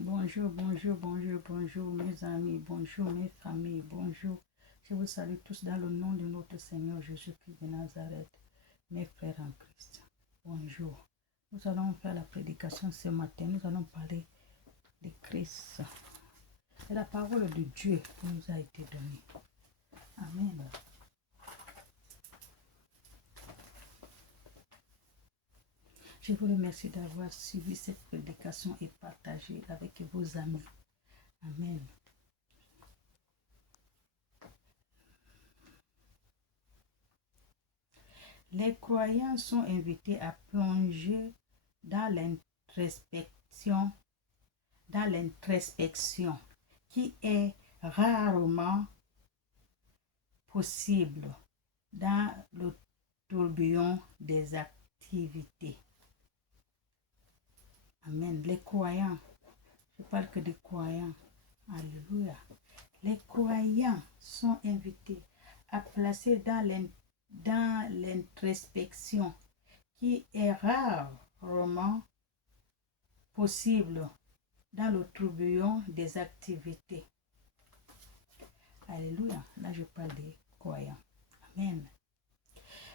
Bonjour, bonjour, bonjour, bonjour mes amis, bonjour mes familles, bonjour. Je vous salue tous dans le nom de notre Seigneur Jésus-Christ de Nazareth, mes frères en Christ. Bonjour. Nous allons faire la prédication ce matin. Nous allons parler de Christ. C'est la parole de Dieu qui nous a été donnée. Amen. Je vous remercie d'avoir suivi cette prédication et partagé avec vos amis. Amen. Les croyants sont invités à plonger dans l'introspection qui est rarement possible dans le tourbillon des activités. Amen. Les croyants, je parle que des croyants. Alléluia. Les croyants sont invités à placer dans l'introspection qui est rarement possible dans le tourbillon des activités. Alléluia. Là, je parle des croyants. Amen.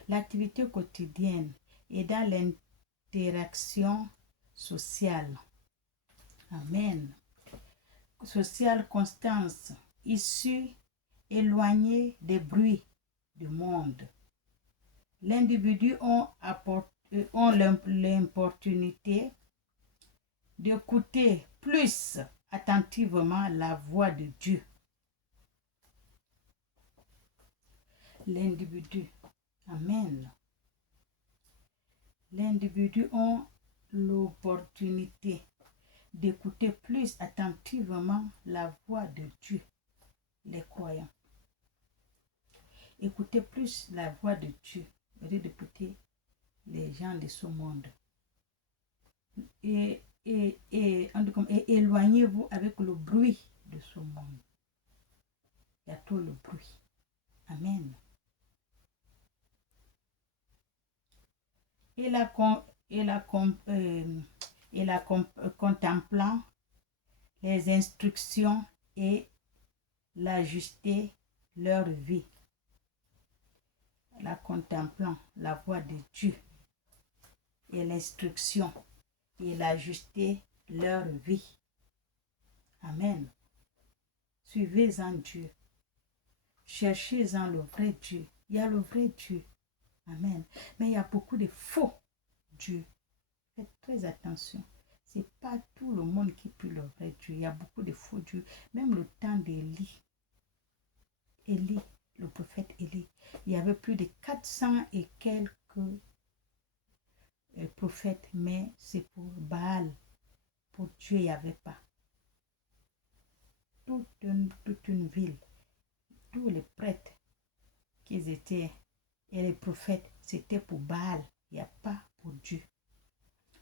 L'activité quotidienne est dans l'interaction sociale. Amen. Sociale constance, issue, éloignée des bruits du monde. L'individu ont l'opportunité d'écouter plus attentivement la voix de Dieu. L'individu, amen. L'individu ont l'opportunité d'écouter plus attentivement la voix de Dieu, les croyants. Écoutez plus la voix de Dieu, au lieu d'écouter les gens de ce monde. Et éloignez-vous avec le bruit de ce monde. Il y a tout le bruit. Amen. Contemplant les instructions et l'ajuster leur vie. La contemplant la voix de Dieu et l'instruction et l'ajuster leur vie. Amen. Suivez-en Dieu. Cherchez-en le vrai Dieu. Il y a le vrai Dieu. Amen. Mais il y a beaucoup de faux dieux. Faites très attention. Ce n'est pas tout le monde qui prie le vrai Dieu. Il y a beaucoup de faux dieux. Même le temps d'Élie. Élie, le prophète Élie. Il y avait plus de 400 et quelques prophètes. Mais c'est pour Baal. Pour Dieu, il n'y avait pas. Toute une ville. Tous les prêtres qu'ils étaient et les prophètes, c'était pour Baal. Il n'y a pas pour Dieu.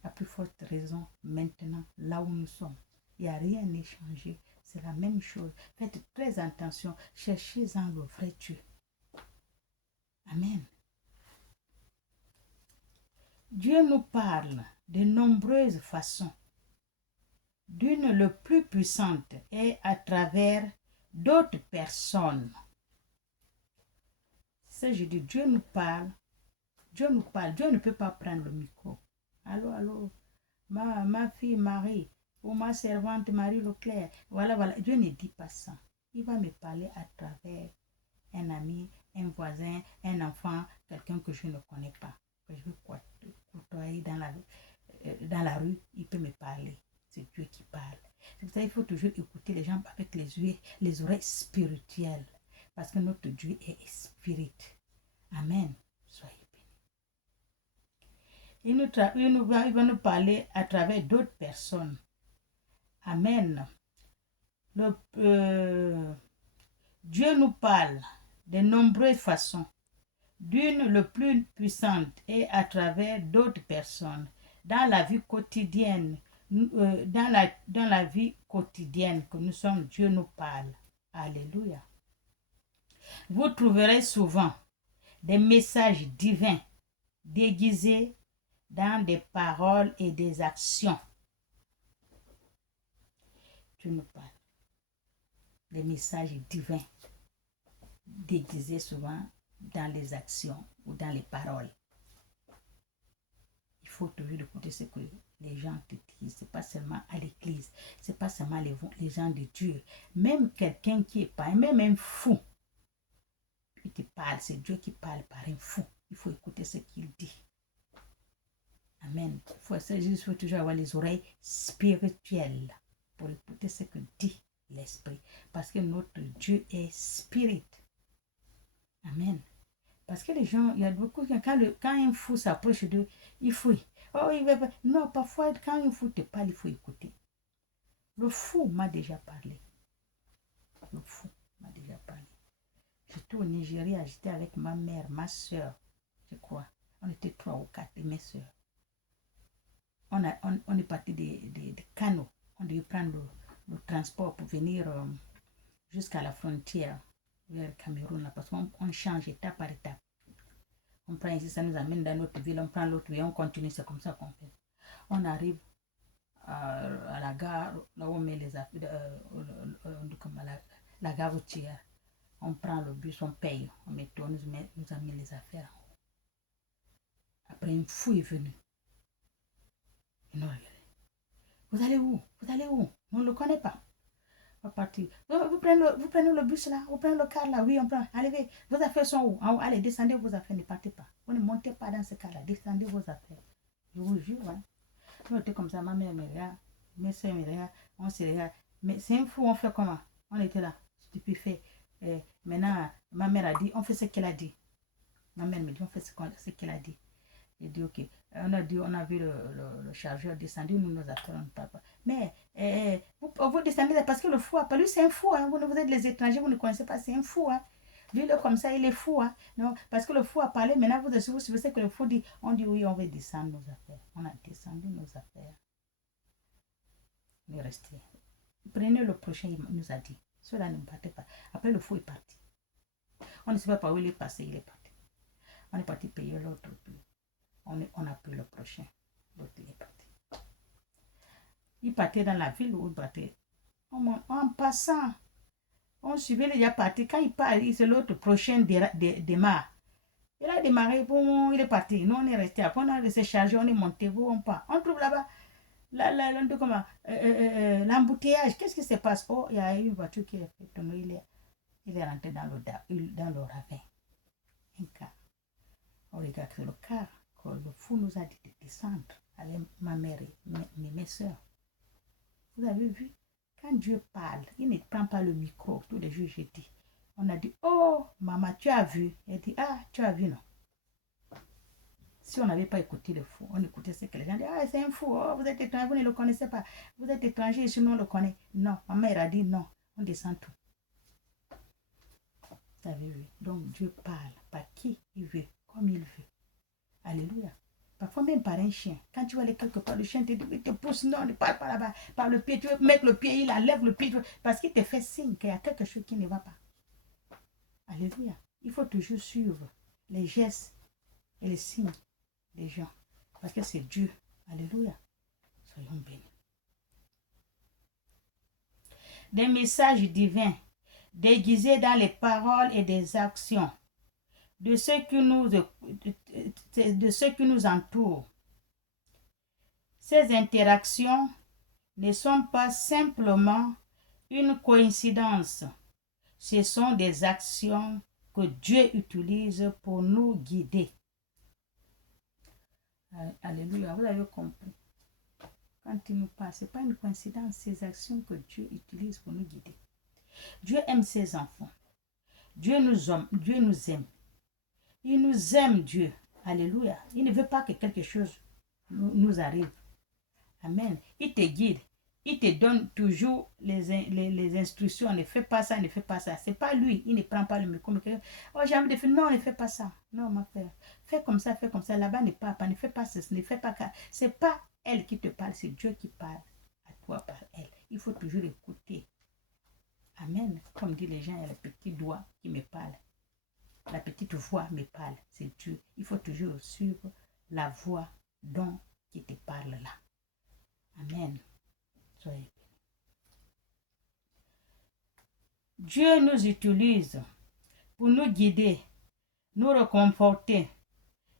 À plus forte raison, maintenant, là où nous sommes, il n'y a rien à changer. C'est la même chose. Faites très attention. Cherchez-en le vrai Dieu. Amen. Dieu nous parle de nombreuses façons. D'une le plus puissante est à travers d'autres personnes. Ça, je dis, Dieu nous parle. Dieu nous parle. Dieu ne peut pas prendre le micro. Allô, ma fille Marie, ou ma servante Marie Leclerc. Voilà. Dieu ne dit pas ça. Il va me parler à travers un ami, un voisin, un enfant, quelqu'un que je ne connais pas. Que je veux côtoyer dans la rue, il peut me parler. C'est Dieu qui parle. C'est pour ça qu'il faut toujours écouter les gens avec les oreilles spirituelles. Parce que notre Dieu est spirit. Amen. Soyez bénis. Il va nous parler à travers d'autres personnes. Amen. Dieu nous parle de nombreuses façons. D'une le plus puissante et à travers d'autres personnes. Dans la vie quotidienne, dans la vie quotidienne que nous sommes, Dieu nous parle. Alléluia. Vous trouverez souvent des messages divins déguisés dans des paroles et des actions. Dieu nous parle. Les messages divins déguisés souvent dans les actions ou dans les paroles. Il faut toujours écouter ce que les gens te disent. Ce n'est pas seulement à l'église, ce n'est pas seulement les gens de Dieu. Même quelqu'un qui est pas, même un fou, il te parle, c'est Dieu qui parle par un fou. Il faut écouter ce qu'il dit. Amen. Il faut toujours avoir les oreilles spirituelles pour écouter ce que dit l'Esprit. Parce que notre Dieu est spirit. Amen. Parce que les gens, il y a beaucoup, quand un fou s'approche d'eux, il fouille. Oh, il veut pas. Non, parfois, quand un fou te parle, il faut écouter. Le fou m'a déjà parlé. Le fou m'a déjà parlé. J'étais au Nigeria, j'étais avec ma mère, ma soeur, je crois. On était 3 ou 4 de mes soeurs. On est parti des canaux. On devait prendre le transport pour venir jusqu'à la frontière vers le Cameroun, là, parce qu'on change étape par étape. On prend ici, ça nous amène dans notre ville, on prend l'autre ville, on continue, c'est comme ça qu'on fait. On arrive à la gare, là où on met les affaires, la gare routière. On prend le bus, on paye, on met tout, nous amène les affaires en haut. Après, une fou est venu. Il nous regarde. Vous allez où? Vous allez où? On ne le connaît pas. On va partir. Vous prenez le bus là, vous prenez le car là, oui, on prend. Allez, vos affaires sont où? En haut, allez, descendez vos affaires, ne partez pas. Vous ne montez pas dans ce car là, descendez vos affaires. Je vous jure, hein. Nous, on était comme ça, ma mère me regarde, mes soeurs me regardent, on se regarde. Mais c'est un fou, on fait comment? On était là, depuis fait. Maintenant, ma mère a dit, on fait ce qu'elle a dit. Ma mère me dit, on fait ce qu'elle a dit. J'ai dit, ok. On a vu le chargeur descendu, nous affaires, on ne parle pas. Mais vous descendez là parce que le fou a parlé, c'est un fou. Hein. Vous êtes les étrangers, vous ne connaissez pas, c'est un fou. Hein. Lui, là, comme ça, il est fou. Hein. Non, parce que le fou a parlé, maintenant vous savez ce que le fou dit. On dit, oui, on va descendre nos affaires. On a descendu nos affaires. On est resté. Prenez le prochain, il nous a dit. Cela ne partez pas. Après, le fou est parti. On ne sait pas par où il est passé, il est parti. On est parti payer l'autre. On a pris le prochain. L'autre, il est parti. Il partait dans la ville où il partait. En passant, on suivait les gens partis. Quand il part, c'est l'autre prochain démarre. Il a démarré, bon, il est parti. Nous, on est resté. Après, on a laissé charger, on est monté, on part. On trouve là-bas l'embouteillage. Qu'est-ce qui se passe? Oh, il y a une voiture qui est faite. Il est rentré dans le ravin. Un car. On regarde le car. Le fou nous a dit de descendre avec ma mère et mes soeurs. Vous avez vu? Quand Dieu parle, il ne prend pas le micro. Tous les jours, je dis. On a dit, oh, maman, tu as vu? Elle dit, ah, tu as vu, non? Si on n'avait pas écouté le fou, on écoutait ce que les gens disaient, ah, c'est un fou, oh, vous êtes étranger, vous ne le connaissez pas. Vous êtes étranger, sinon on le connaît. Non, ma mère a dit non, on descend tout. Vous avez vu? Donc Dieu parle par qui il veut, comme il veut. Alléluia. Parfois même par un chien. Quand tu vas aller quelque part, le chien te dit, il te pousse, non, ne parle pas là-bas. Par le pied, tu veux mettre le pied, il enlève le pied. Parce qu'il te fait signe qu'il y a quelque chose qui ne va pas. Alléluia. Il faut toujours suivre les gestes et les signes des gens. Parce que c'est Dieu. Alléluia. Soyons bénis. Des messages divins déguisés dans les paroles et des actions de ceux qui nous entourent. Ces interactions ne sont pas simplement une coïncidence. Ce sont des actions que Dieu utilise pour nous guider. Alléluia, vous avez compris. Quand il nous parle, ce n'est pas une coïncidence, ces actions que Dieu utilise pour nous guider. Dieu aime ses enfants. Dieu nous aime. Il nous aime, Dieu. Alléluia. Il ne veut pas que quelque chose nous arrive. Amen. Il te guide. Il te donne toujours les instructions. Ne fais pas ça, ne fais pas ça. Ce n'est pas lui. Il ne prend pas le micro. Oh, j'ai envie de faire. Non, ne fais pas ça. Non, ma frère. Fais comme ça, fais comme ça. Là-bas, ne parle pas. Ne fais pas ça. Ne fais pas ça. Ce n'est pas elle qui te parle. C'est Dieu qui parle à toi par elle. Il faut toujours écouter. Amen. Comme dit les gens, il y a le petit doigt qui me parle. La petite voix me parle. C'est Dieu. Il faut toujours suivre la voix dont qui te parle là. Amen. Soyez bénis. Dieu nous utilise pour nous guider, nous réconforter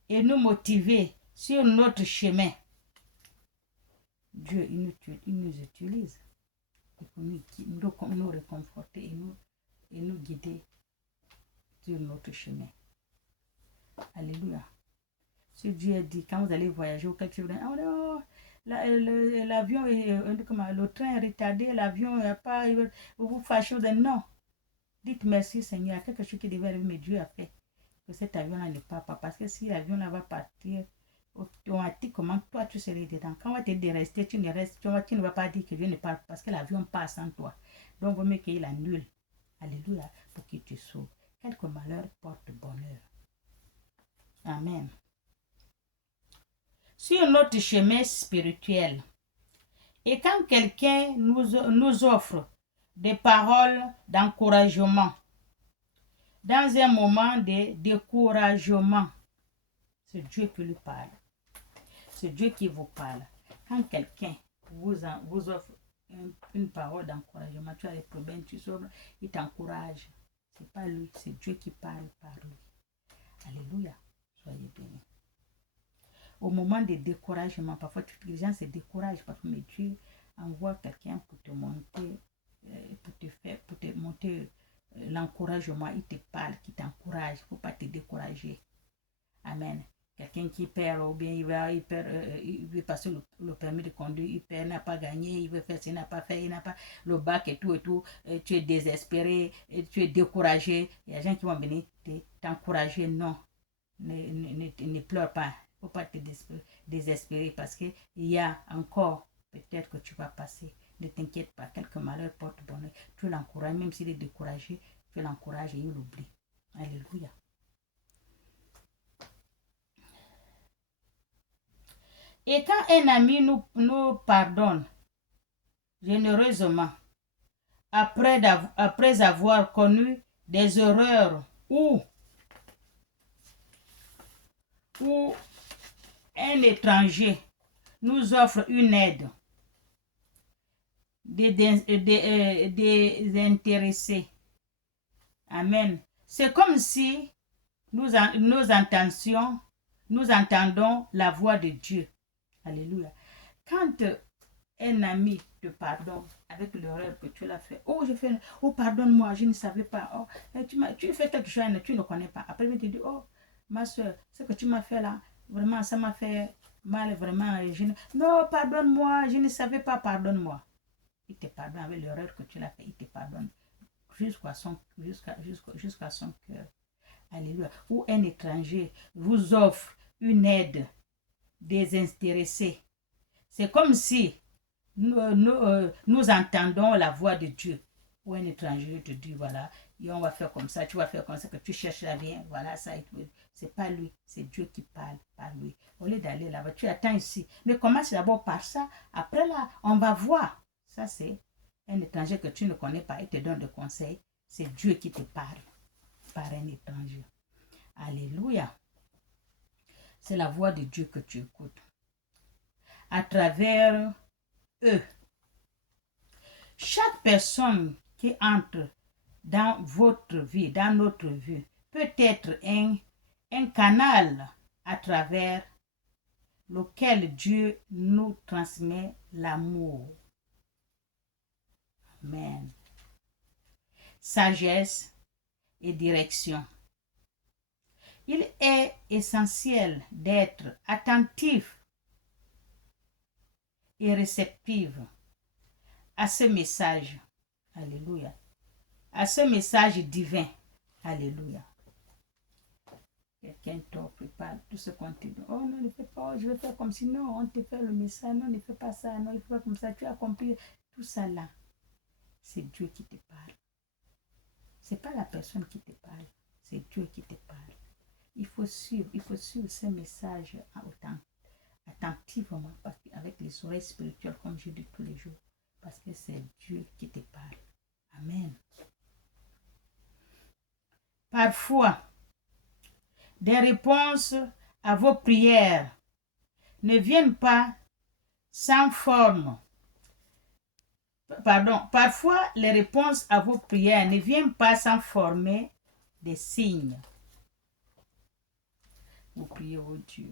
et nous motiver sur notre chemin. Dieu, il nous utilise pour nous réconforter et nous guider sur notre chemin. Alléluia. Si Dieu a dit, quand vous allez voyager ou quelque chose, oh non, l'avion, le train est retardé, l'avion n'a pas, vous fâchez, non. Dites merci Seigneur, il y a quelque chose qui devait arriver, mais Dieu a fait que cet avion-là ne part pas. Parce que si l'avion-là va partir, automatiquement, toi tu serais dedans. Quand on va te dire rester, tu ne restes, tu ne vas pas dire que Dieu ne part pas parce que l'avion passe sans toi. Donc, vaut mieux qu'il annule. Alléluia, pour que tu sauves. Quelque malheur porte bonheur. Amen. Sur notre chemin spirituel, et quand quelqu'un nous offre des paroles d'encouragement, dans un moment de découragement, c'est Dieu qui lui parle. C'est Dieu qui vous parle. Quand quelqu'un vous offre une parole d'encouragement, tu as des problèmes, tu sauves, il t'encourage. Ce n'est pas lui, c'est Dieu qui parle par lui. Alléluia. Soyez bénis. Au moment de découragement, parfois les gens se découragent parce que Dieu envoie quelqu'un pour te monter, pour te monter l'encouragement. Il te parle, qui t'encourage. Il ne faut pas te décourager. Amen. Quelqu'un qui perd ou bien il veut passer le permis de conduire, il perd, n'a pas gagné, il veut faire ce qu'il n'a pas fait, il n'a pas le bac et tout, et tu es désespéré, et tu es découragé. Il y a des gens qui vont venir t'encourager. Non, ne pleure pas. Il ne faut pas te désespérer parce qu'il y a encore, peut-être que tu vas passer. Ne t'inquiète pas, quelques malheurs portent bonheur. Tu l'encourages, même s'il est découragé, tu l'encourages et il l'oublie. Alléluia. Et quand un ami nous pardonne généreusement, après avoir connu des erreurs ou un étranger nous offre une aide désintéressée. Amen. C'est comme si nous entendons la voix de Dieu. Alléluia. Quand un ami te pardonne avec l'erreur que tu l'as fait, oh, pardonne-moi, je ne savais pas, oh, tu fais quelque chose, tu ne connais pas. Après, il te dit, oh, ma soeur, ce que tu m'as fait là, vraiment, ça m'a fait mal, vraiment. Non, pardonne-moi, je ne savais pas, pardonne-moi. Il te pardonne avec l'erreur que tu l'as fait, il te pardonne jusqu'à son cœur. Alléluia. Ou un étranger vous offre une aide désintéressée. C'est comme si nous entendons la voix de Dieu. Ou un étranger te dit, voilà, et on va faire comme ça, tu vas faire comme ça, que tu cherches la bien, voilà, ça. C'est pas lui, c'est Dieu qui parle par lui. Au lieu d'aller là-bas, tu attends ici. Mais commence d'abord par ça. Après là, on va voir. Ça, c'est un étranger que tu ne connais pas, il te donne des conseils. C'est Dieu qui te parle par un étranger. Alléluia. C'est la voix de Dieu que tu écoutes. À travers eux. Chaque personne qui entre dans votre vie, dans notre vie, peut être un canal à travers lequel Dieu nous transmet l'amour. Amen. Sagesse et direction. Il est essentiel d'être attentif et réceptif à ce message. Alléluia. À ce message divin. Alléluia. Quelqu'un t'offre, parle, tout ce qu'on te dit. Oh non, ne fais pas, je vais faire comme si, non, on te fait le message, non, ne fais pas ça, non, il faut faire comme ça, tu as compris. Tout ça là, c'est Dieu qui te parle. Ce n'est pas la personne qui te parle, c'est Dieu qui te parle. Il faut suivre ce message attentivement, avec les oreilles spirituelles, comme je dis tous les jours, parce que c'est Dieu qui te parle. Amen. Parfois, des réponses à vos prières ne viennent pas sans forme. Parfois, les réponses à vos prières ne viennent pas sans former des signes. Vous priez, oh Dieu,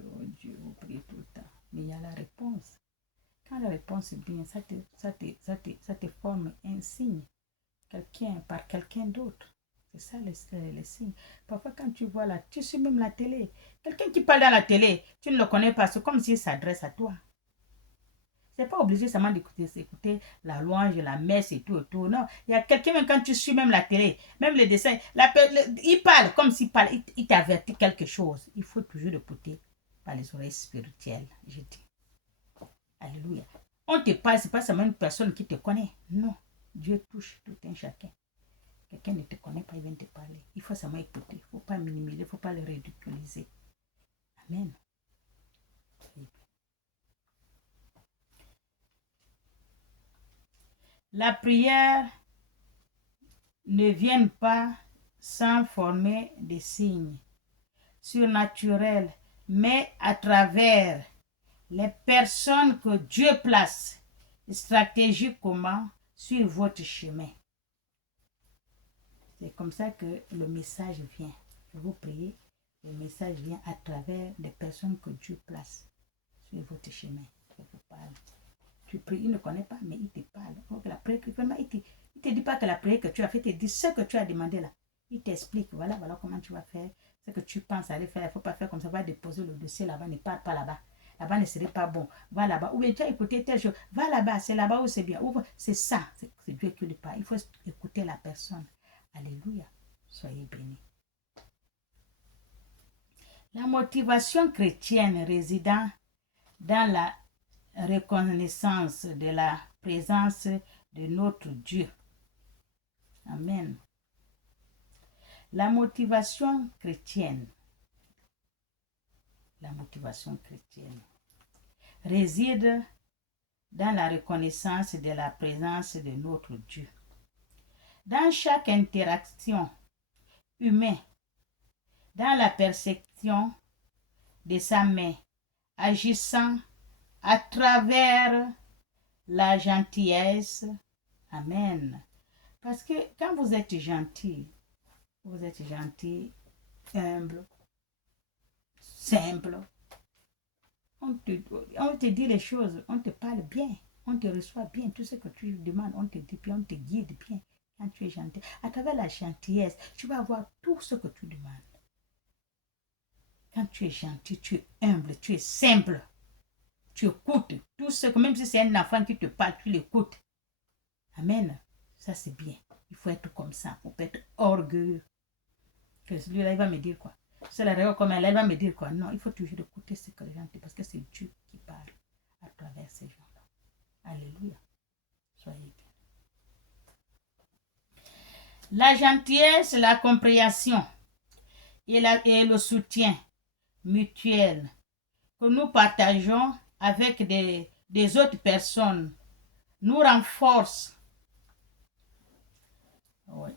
vous priez tout le temps. Mais il y a la réponse. Quand la réponse vient, ça te forme un signe. Par quelqu'un d'autre. C'est ça les signes. Parfois, quand tu vois tu suis même la télé. Quelqu'un qui parle dans la télé, tu ne le connais pas. C'est comme s'il s'adresse à toi. Tu n'es pas obligé seulement d'écouter la louange, la messe et tout et tout. Non, il y a quelqu'un, même quand tu suis même la télé, même les dessins, il parle comme s'il parle, il t'avertit quelque chose. Il faut toujours écouter par les oreilles spirituelles, je dis. Alléluia. On te parle, ce n'est pas seulement une personne qui te connaît. Non, Dieu touche tout un chacun. Quelqu'un ne te connaît pas, il vient te parler. Il faut seulement écouter. Il ne faut pas minimiser, il ne faut pas le ridiculiser. Amen. La prière ne vient pas sans former des signes surnaturels, mais à travers les personnes que Dieu place stratégiquement sur votre chemin. C'est comme ça que le message vient. Vous priez, le message vient à travers les personnes que Dieu place sur votre chemin. Il vous parle. Tu pries, il ne connaît pas, mais il te parle. Donc la prière, vraiment, il te dit pas que la prière que tu as faite, il te dit ce que tu as demandé là. Il t'explique, voilà comment tu vas faire, ce que tu penses aller faire. Il ne faut pas faire comme ça, va déposer le dossier là-bas, ne parle pas là-bas. Là-bas ne serait pas bon. Va là-bas. Ou bien tu as écouté telle chose, va là-bas, c'est là-bas où c'est bien. C'est ça, c'est Dieu qui lui parle. Il faut écouter la personne. Alléluia. Soyez bénis. La motivation chrétienne résidant dans la reconnaissance de la présence de notre Dieu. Amen. La motivation chrétienne réside dans la reconnaissance de la présence de notre Dieu. Dans chaque interaction humaine, dans la perception de sa main, agissant à travers la gentillesse. Amen. Parce que quand vous êtes gentil, humble, simple, on te dit les choses, on te parle bien, on te reçoit bien, tout ce que tu demandes, on te dit bien, on te guide bien. Quand tu es gentil, à travers la gentillesse, tu vas avoir tout ce que tu demandes. Quand tu es gentil, tu es humble, tu es simple, tu écoutes tout ce que, même si c'est un enfant qui te parle, tu l'écoutes. Amen. Ça, c'est bien. Il faut être comme ça. Il faut pas être orgueilleux. Que celui-là, il va me dire quoi? C'est la raison comme elle, va me dire quoi? Non, il faut toujours écouter ce que les gens disent parce que c'est Dieu qui parle à travers ces gens-là. Alléluia. Soyez bien. La gentillesse, la compréhension et le soutien mutuel que nous partageons avec des autres personnes nous renforce. Oui.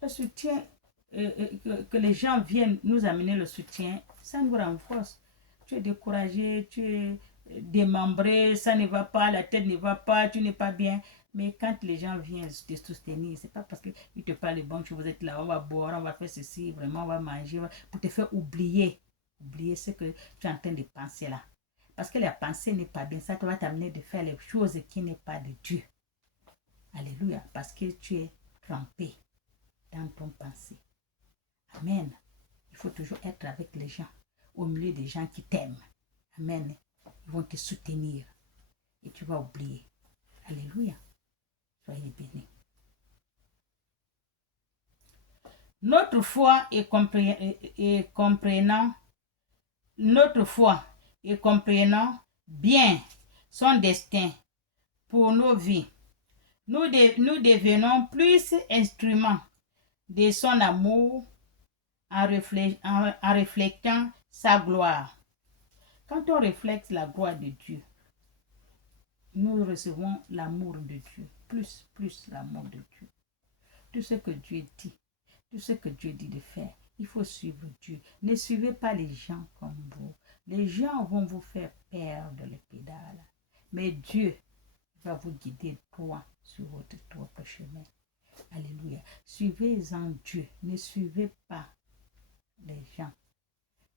Le soutien, que les gens viennent nous amener le soutien, ça nous renforce. Tu es découragé, tu es démembré, ça ne va pas, la tête ne va pas, tu n'es pas bien. Mais quand les gens viennent te soutenir, c'est pas parce qu'ils te parlent de bonnes choses, vous êtes là, on va boire, on va faire ceci, vraiment, on va manger, pour te faire oublier ce que tu es en train de penser là. Parce que la pensée n'est pas bien, ça va t'amener de faire les choses qui n'est pas de Dieu. Alléluia, parce que tu es trempé dans ton pensée. Amen. Il faut toujours être avec les gens, au milieu des gens qui t'aiment. Amen. Ils vont te soutenir et tu vas oublier. Alléluia. Soyez bénis. Notre foi est comprenant bien son destin pour nos vies. Nous devenons plus instruments de son amour en reflétant sa gloire. Quand on reflète la gloire de Dieu, nous recevons l'amour de Dieu, plus l'amour de Dieu. Tout ce que Dieu dit, tout ce que Dieu dit de faire, il faut suivre Dieu. Ne suivez pas les gens comme vous. Les gens vont vous faire perdre les pédales. Mais Dieu va vous guider droit sur votre propre chemin. Alléluia. Suivez-en Dieu. Ne suivez pas les gens.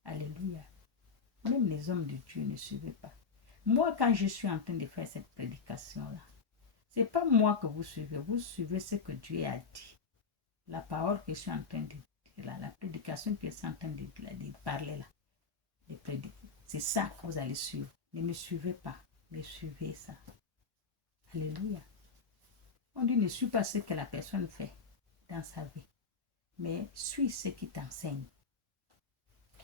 Alléluia. Même les hommes de Dieu ne suivez pas. Moi, quand je suis en train de faire cette prédication-là, ce n'est pas moi que vous suivez ce que Dieu a dit. La parole que je suis en train de dire là, la prédication que je suis en train de parler là, c'est ça que vous allez suivre. Ne me suivez pas, mais suivez ça. Alléluia. On dit ne suis pas ce que la personne fait dans sa vie, mais suis ce qui t'enseigne.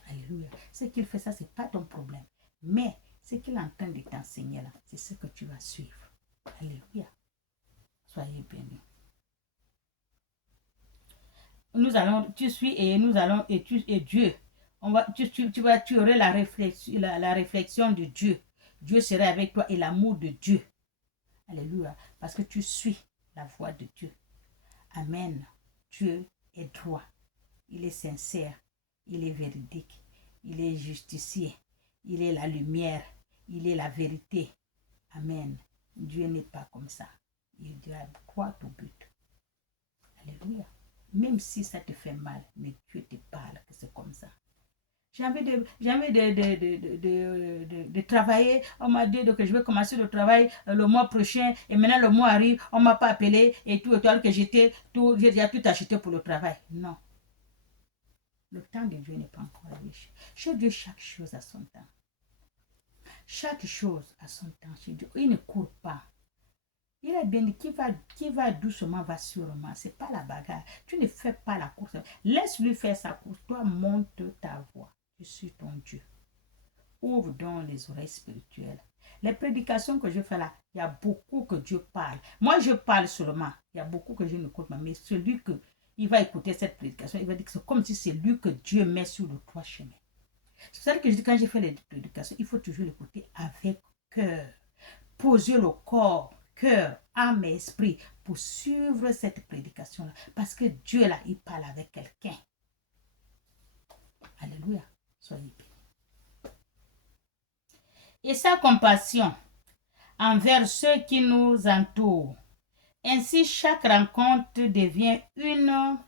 Alléluia. Ce qu'il fait, ça, ce n'est pas ton problème. Mais ce qu'il est en train de t'enseigner là, c'est ce que tu vas suivre. Alléluia. Soyez bénis. Nous allons, tu suis et nous allons, et Dieu. Tu aurais la réflexion de Dieu. Dieu serait avec toi et l'amour de Dieu. Alléluia. Parce que tu suis la voix de Dieu. Amen. Dieu est droit. Il est sincère. Il est véridique. Il est justicier. Il est la lumière. Il est la vérité. Amen. Dieu n'est pas comme ça. Il doit droit au but. Alléluia. Même si ça te fait mal, mais Dieu te parle que c'est comme ça. J'ai envie de travailler. On m'a dit que je vais commencer le travail le mois prochain. Et maintenant, le mois arrive. On ne m'a pas appelé. Et tout, alors que j'ai tout acheté pour le travail. Non. Le temps de Dieu n'est pas encore arrivé. Chez Dieu, chaque chose a son temps. Chaque chose a son temps chez Dieu. Il ne court pas. Il a bien dit qui va doucement va sûrement. Ce n'est pas la bagarre. Tu ne fais pas la course. Laisse-lui faire sa course. Toi, monte ta voix. Je suis ton Dieu. Ouvre donc les oreilles spirituelles. Les prédications que je fais là, il y a beaucoup que Dieu parle. Moi, je parle seulement. Il y a beaucoup que je n'écoute pas. Mais celui il va écouter cette prédication, il va dire que c'est comme si c'est lui que Dieu met sur le droit chemin. C'est ça que je dis quand j'ai fait les prédications, il faut toujours l'écouter avec cœur. Poser le corps, cœur, âme et esprit pour suivre cette prédication-là. Parce que Dieu, là, il parle avec quelqu'un. Alléluia. Soyez bénis. Et sa compassion envers ceux qui nous entourent. Ainsi, chaque rencontre devient une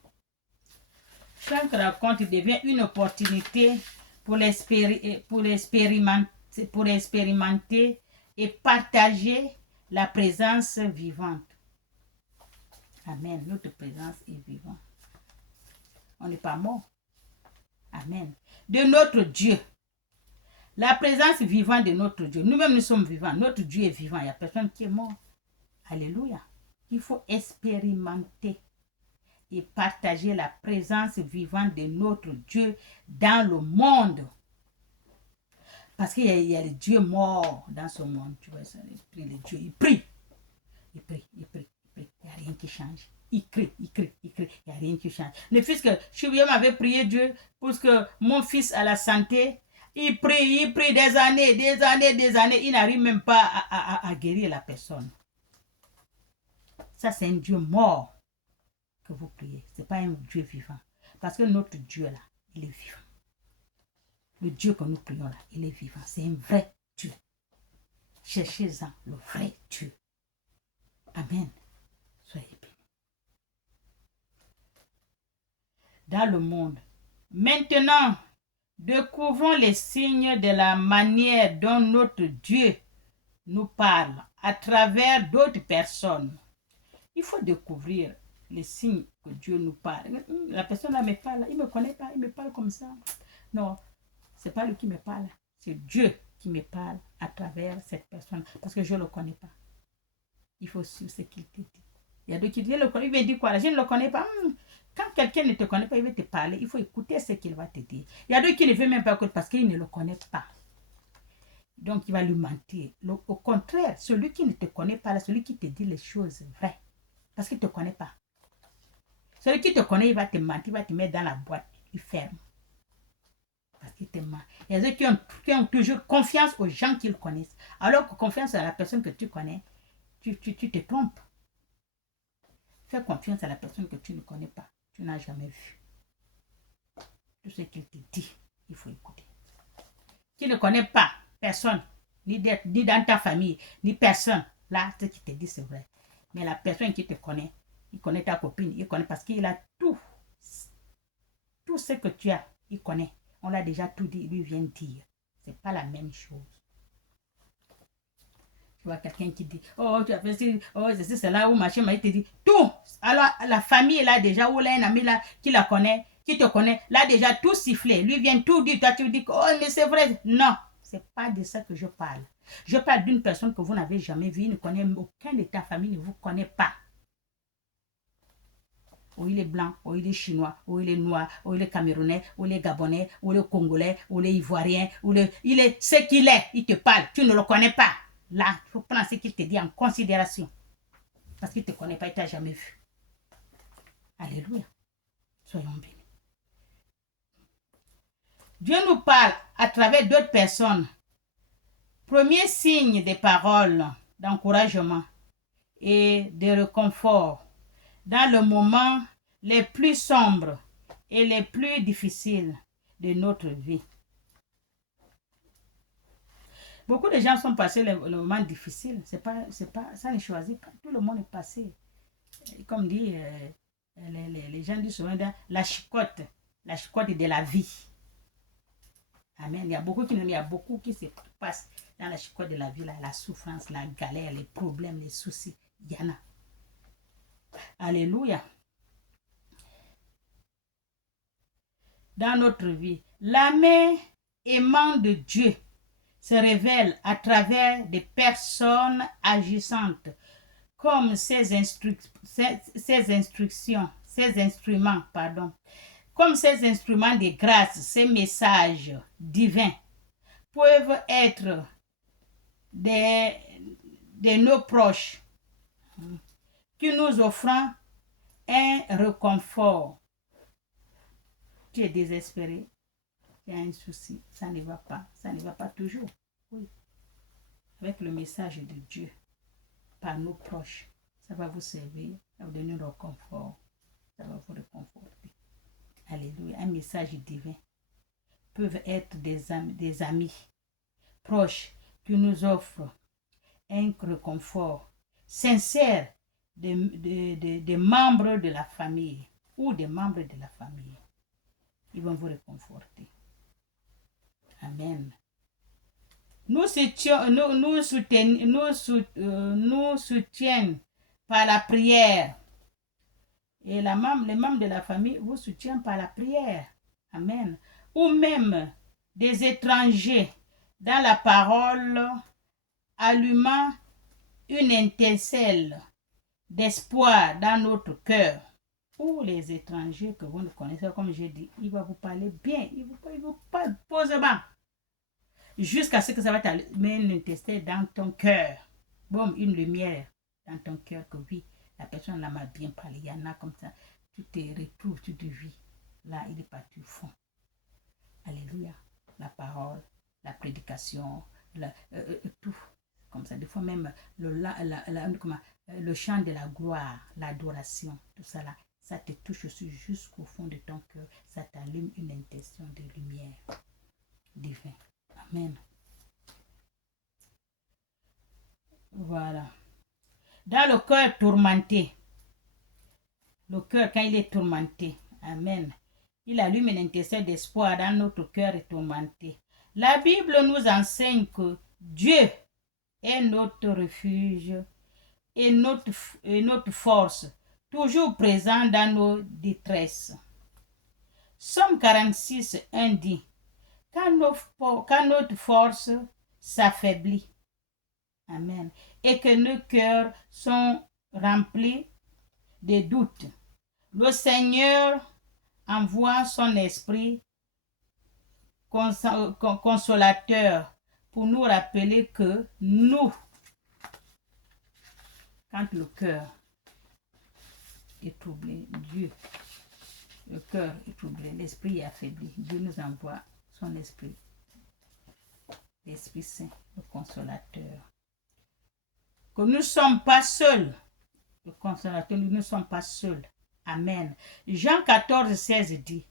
opportunité pour expérimenter et partager la présence vivante. Amen. Notre présence est vivante. On n'est pas mort. Amen. De notre Dieu. La présence vivante de notre Dieu. Nous-mêmes, nous sommes vivants. Notre Dieu est vivant. Il n'y a personne qui est mort. Alléluia. Il faut expérimenter et partager la présence vivante de notre Dieu dans le monde. Parce qu'il y a les dieux morts dans ce monde. Tu vois, les dieux, ils prient. Ils prient. Il n'y a rien qui change. Il crie. Il n'y a rien qui change. Le fils que Chouia m'avait prié Dieu pour que mon fils a la santé. Il prie des années. Il n'arrive même pas à guérir la personne. Ça, c'est un Dieu mort que vous priez. Ce n'est pas un Dieu vivant. Parce que notre Dieu, là, il est vivant. Le Dieu que nous prions, là, il est vivant. C'est un vrai Dieu. Cherchez-en le vrai Dieu. Amen. Soyez bénis. Dans le monde. Maintenant, découvrons les signes de la manière dont notre Dieu nous parle à travers d'autres personnes. Il faut découvrir les signes que Dieu nous parle. La personne là me parle, il ne me connaît pas, il me parle comme ça. Non, ce n'est pas lui qui me parle, c'est Dieu qui me parle à travers cette personne parce que je ne le connais pas. Il faut suivre ce qu'il te dit. Il y a d'autres qui disent, il va dire quoi là, je ne le connais pas. Quand quelqu'un ne te connaît pas, il va te parler, il faut écouter ce qu'il va te dire. Il y a d'autres qui ne veulent même pas écouter parce qu'il ne le connaît pas. Donc il va lui mentir. Au contraire, celui qui ne te connaît pas, là, celui qui te dit les choses vraies, parce qu'il ne te connaît pas. Celui qui te connaît, il va te mentir, il va te mettre dans la boîte, il ferme. Parce qu'il te ment. Il y a ceux qui ont toujours confiance aux gens qu'ils connaissent. Alors que confiance à la personne que tu connais, tu te trompes. Fais confiance à la personne que tu ne connais pas. Tu n'as jamais vu. Tout ce qu'il te dit, il faut écouter. Tu ne connais pas personne, ni dans ta famille, ni personne. Là, ce qu'il te dit, c'est vrai. Mais la personne qui te connaît, il connaît ta copine, il connaît parce qu'il a tout. Tout ce que tu as, il connaît. On l'a déjà tout dit, il lui vient dire. C'est pas la même chose. Tu vois quelqu'un qui dit, oh, tu as fait ci, oh, c'est là où machin, il te dit tout. Alors, la famille est là déjà, ou là, un ami là, qui la connaît, qui te connaît, là déjà tout sifflé. Lui vient tout dire, toi tu dis, oh, mais c'est vrai. Non, c'est pas de ça que je parle. Je parle d'une personne que vous n'avez jamais vue, ne connaît aucun de ta famille, ne vous connaît pas. Ou il est blanc, ou il est chinois, ou il est noir, ou il est camerounais, ou il est gabonais, ou il est congolais, ou il est ivoirien, il est ce qu'il est, il te parle, tu ne le connais pas. Là, il faut prendre ce qu'il te dit en considération. Parce qu'il ne te connaît pas, il ne t'a jamais vu. Alléluia. Soyons bénis. Dieu nous parle à travers d'autres personnes. Premier signe des paroles d'encouragement et de réconfort dans le moment les plus sombres et les plus difficiles de notre vie. Beaucoup de gens sont passés le moment difficile. Ça ne choisit pas. Tout le monde est passé. Comme dit, les gens disent souvent, la chicotte de la vie. Amen. Il y a beaucoup qui se passent dans la chicotte de la vie, là, la souffrance, la galère, les problèmes, les soucis. Il y en a. Alléluia. Dans notre vie, la main aimante de Dieu se révèle à travers des personnes agissantes comme ces instruments, comme ces instruments de grâce, ces messages divins peuvent être de nos proches qui nous offrent un réconfort. Tu es désespéré, il y a un souci, ça ne va pas toujours. Oui. Avec le message de Dieu par nos proches, ça va vous servir, ça va vous donner un réconfort, ça va vous réconforter. Alléluia. Un message divin peuvent être des amis proches qui nous offrent un réconfort sincère des membres de la famille ou des membres de la famille. Ils vont vous réconforter. Amen. Nous soutiennent par la prière. Et les membres de la famille vous soutiennent par la prière. Amen. Ou même des étrangers dans la parole, allumant une étincelle d'espoir dans notre cœur. Ou les étrangers que vous ne connaissez pas, comme j'ai dit, il va vous parler bien, il vous parle posément. Jusqu'à ce que ça va t'allumer une étincelle dans ton cœur. Bon, une lumière dans ton cœur que oui, la personne là m'a bien parlé. Il y en a comme ça, tu te retrouves, tu te vis. Là, il est parti au fond. Alléluia. La parole, la prédication, tout. Comme ça, des fois même le chant de la gloire, l'adoration, tout ça là, ça te touche aussi jusqu'au fond de ton cœur. Ça t'allume une intention de lumière divine. Amen. Voilà. Dans le cœur tourmenté, le cœur quand il est tourmenté, amen, il allume une étincelle d'espoir dans notre cœur tourmenté. La Bible nous enseigne que Dieu est notre refuge et notre force, toujours présent dans nos détresses. Somme 46, 1 dit, quand notre force s'affaiblit, amen, et que nos cœurs sont remplis de doutes, le Seigneur envoie son esprit consolateur pour nous rappeler que nous, quand le cœur est troublé, le cœur est troublé, l'esprit est affaibli, Dieu nous envoie son esprit, l'Esprit Saint, le consolateur. Que nous ne sommes pas seuls, le consolateur, nous ne sommes pas seuls. Amen. Jean 14, 16 dit,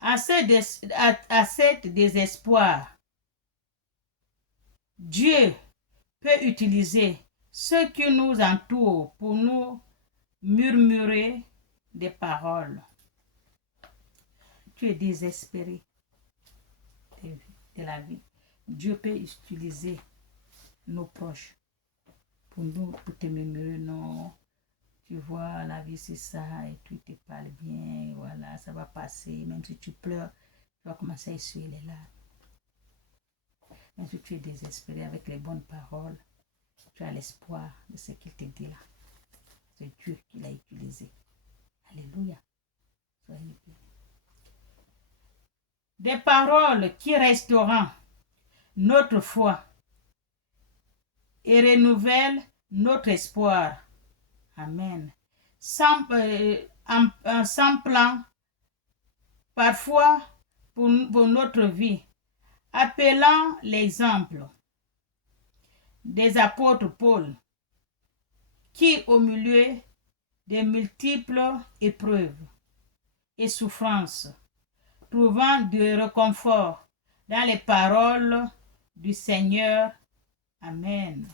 à cet désespoir, Dieu peut utiliser ceux qui nous entourent pour nous murmurer des paroles. Tu es désespéré de la vie. Dieu peut utiliser nos proches pour nous, pour te murmurer, non, tu vois, la vie c'est ça, et tu te parles bien, voilà, ça va passer, même si tu pleures, tu vas commencer à essuyer les larmes. Même si tu es désespéré avec les bonnes paroles, tu as l'espoir de ce qu'il te dit là. C'est Dieu qui l'a utilisé. Alléluia. Soyez bénis. Des paroles qui resteront notre foi et renouvellent notre espoir. Amen. Sans plan, parfois pour notre vie, appelant l'exemple des apôtres Paul, qui au milieu de multiples épreuves et souffrances, trouvant du réconfort dans les paroles du Seigneur. Amen.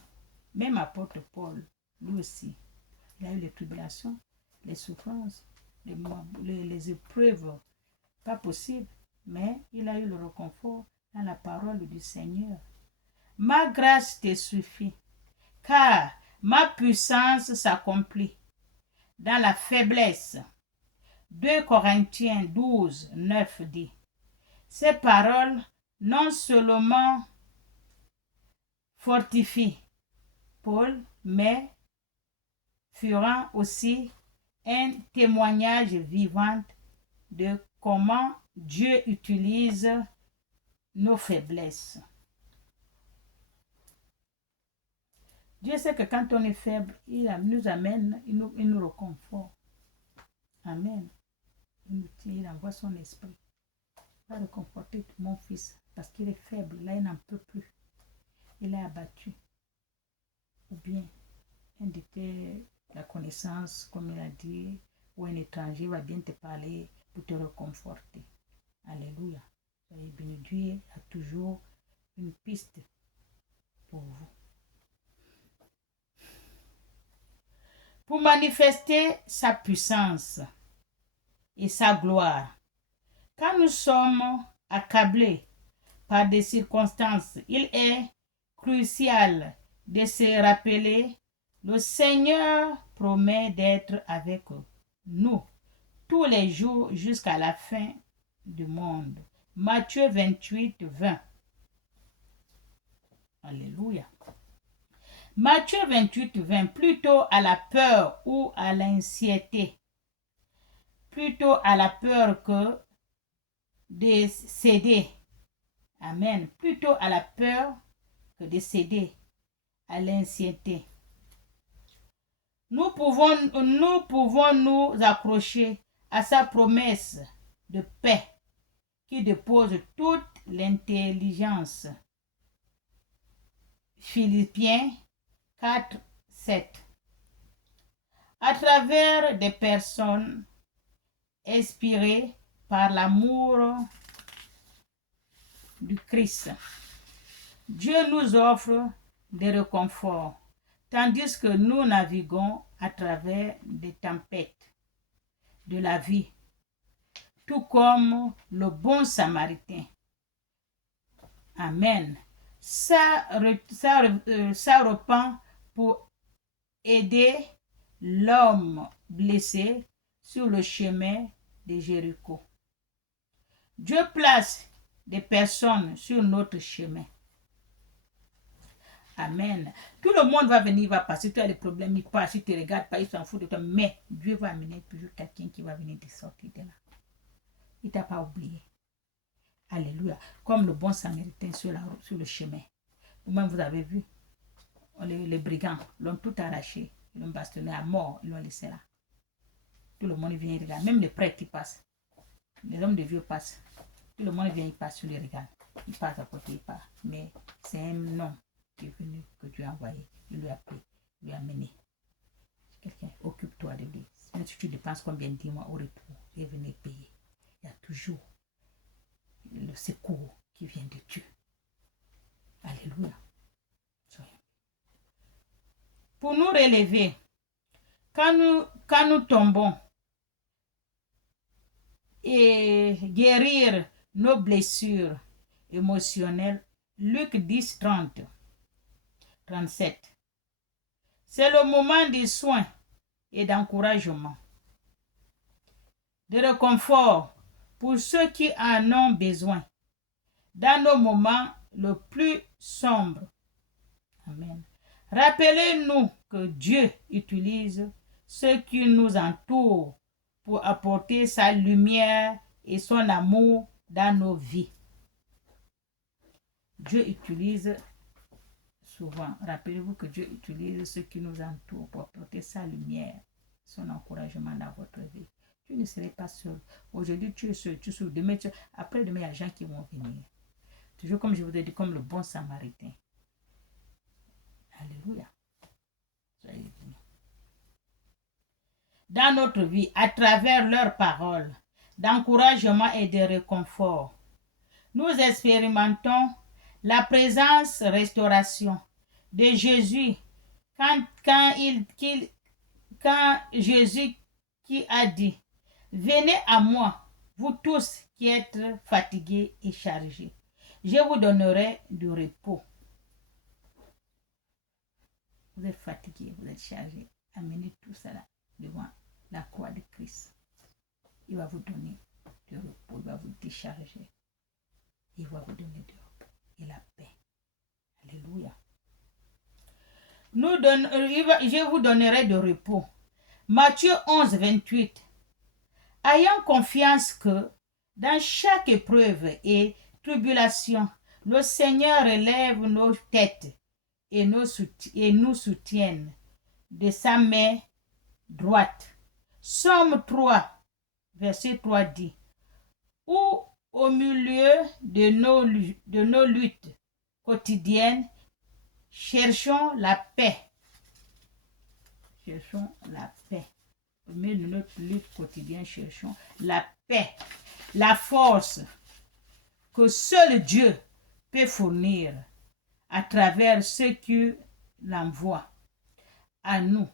Même apôtre Paul, lui aussi, il a eu les tribulations, les souffrances, les épreuves, pas possible, mais il a eu le réconfort dans la parole du Seigneur. Ma grâce te suffit, car ma puissance s'accomplit dans la faiblesse. 2 Corinthiens 12, 9 dit, ces paroles non seulement fortifient Paul, mais feront aussi un témoignage vivant de comment Dieu utilise nos faiblesses. Dieu sait que quand on est faible, il nous amène, il nous réconforte. Amen. Il envoie son esprit. Il va réconforter mon fils parce qu'il est faible. Là, il n'en peut plus. Il est abattu. Ou bien, indiquer la connaissance, comme il a dit, ou un étranger va bien te parler pour te réconforter. Alléluia. Soyez bénis. Dieu a toujours une piste pour vous. Pour manifester sa puissance et sa gloire. Quand nous sommes accablés par des circonstances, il est crucial de se rappeler, le Seigneur promet d'être avec nous tous les jours jusqu'à la fin du monde. Matthieu 28, 20. Alléluia. Matthieu 28, 20. Plutôt à la peur ou à l'anxiété, plutôt à la peur que de céder. Amen. Plutôt à la peur que de céder à l'anxiété. Nous pouvons nous accrocher à sa promesse de paix qui dépose toute l'intelligence. Philippiens 4, 7. À travers des personnes inspirées par l'amour du Christ, Dieu nous offre des réconforts, tandis que nous naviguons à travers des tempêtes de la vie, tout comme le bon Samaritain. Amen. Ça repent pour aider l'homme blessé sur le chemin de Jéricho. Dieu place des personnes sur notre chemin. Amen. Tout le monde va venir, va passer. Tu as des problèmes, il passe, il te regarde pas, il s'en fout de toi. Mais Dieu va amener toujours quelqu'un qui va venir te sortir de là. Il ne t'a pas oublié. Alléluia. Comme le bon Samaritain sur le chemin. Vous-même, vous avez vu, les brigands l'ont tout arraché. Ils l'ont bastonné à mort, ils l'ont laissé là. Tout le monde vient, il regarde. Même les prêtres qui passent. Les hommes de Dieu passent. Tout le monde vient, il passe sur les regards. Il passe à côté, il part. Mais c'est un homme qui est venu, que Dieu a envoyé. Il lui a pris, il lui a mené. Quelqu'un, occupe-toi de lui. Même si tu dépenses combien, dis-moi au retour. Il est venu payer. Il y a toujours le secours qui vient de Dieu. Alléluia. pour nous relever quand nous tombons et guérir nos blessures émotionnelles. Luc 10, 30, 37. C'est le moment de soins et d'encouragement, de réconfort pour ceux qui en ont besoin dans nos moments les plus sombres. Amen. Rappelez-nous que Dieu utilise ceux qui nous entourent pour apporter sa lumière et son amour dans nos vies. Dieu utilise souvent, rappelez-vous que Dieu utilise ceux qui nous entourent pour apporter sa lumière, son encouragement dans votre vie. Tu ne serais pas seul. Aujourd'hui, tu es seul, tu souffres. Demain, après-demain, il y a des gens qui vont venir. Toujours comme je vous ai dit, comme le bon samaritain. Alléluia. Soyez bénis. Dans notre vie, à travers leurs paroles d'encouragement et de réconfort, nous expérimentons la présence restauration de Jésus quand Jésus qui a dit: venez à moi, vous tous qui êtes fatigués et chargés, je vous donnerai du repos. Vous êtes fatigués, vous êtes chargés, amenez tout cela devant la croix de Christ. Il va vous donner du repos, il va vous décharger, il va vous donner du repos et la paix. Alléluia. Je vous donnerai de repos. Matthieu 11, 28. Ayant confiance que dans chaque épreuve et tribulation, le Seigneur relève nos têtes et nous soutienne de sa main droite. Somme 3, verset 3 dit: ou au milieu de nos luttes quotidiennes, cherchons la paix. Cherchons la paix. Au milieu de notre lutte quotidienne, cherchons la paix, la force que seul Dieu peut fournir à travers ceux qui l'envoient à nous.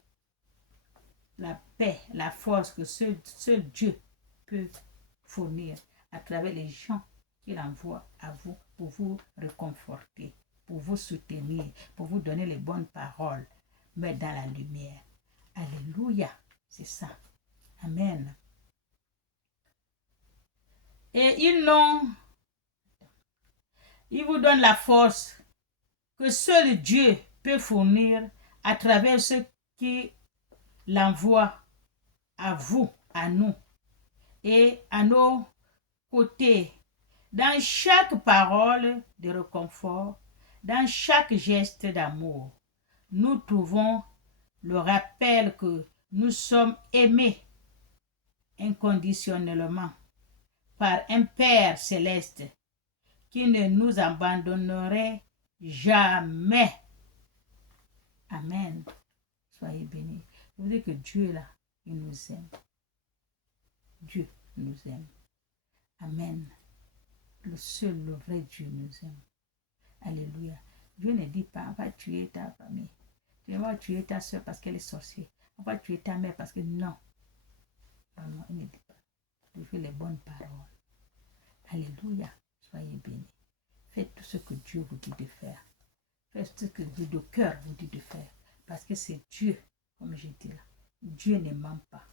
La paix, la force que seul Dieu peut fournir à travers les gens qu'il envoie à vous pour vous réconforter, pour vous soutenir, pour vous donner les bonnes paroles, mais dans la lumière. Alléluia, c'est ça. Amen. Et il vous donne la force que seul Dieu peut fournir à travers ceux qui l'envoient à vous, à nous et à nos côtés, dans chaque parole de réconfort, dans chaque geste d'amour. Nous trouvons le rappel que nous sommes aimés inconditionnellement par un Père céleste qui ne nous abandonnerait jamais. Amen. Soyez bénis. Je vous dis que Dieu est là, il nous aime. Dieu nous aime. Amen. Le seul, le vrai Dieu nous aime. Alléluia. Dieu ne dit pas: on va tuer ta famille. On va tuer ta soeur parce qu'elle est sorcière. On va tuer ta mère parce que non. Non, il ne dit pas. Je fais les bonnes paroles. Alléluia. Soyez bénis. Faites tout ce que Dieu vous dit de faire. Faites ce que Dieu de cœur vous dit de faire. Parce que c'est Dieu, comme je dis là. Dieu ne ment pas.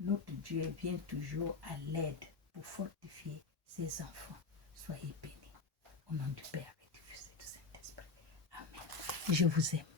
Notre Dieu vient toujours à l'aide pour fortifier ses enfants. Soyez bénis. Au nom du Père et du Fils et du Saint-Esprit. Amen. Je vous aime.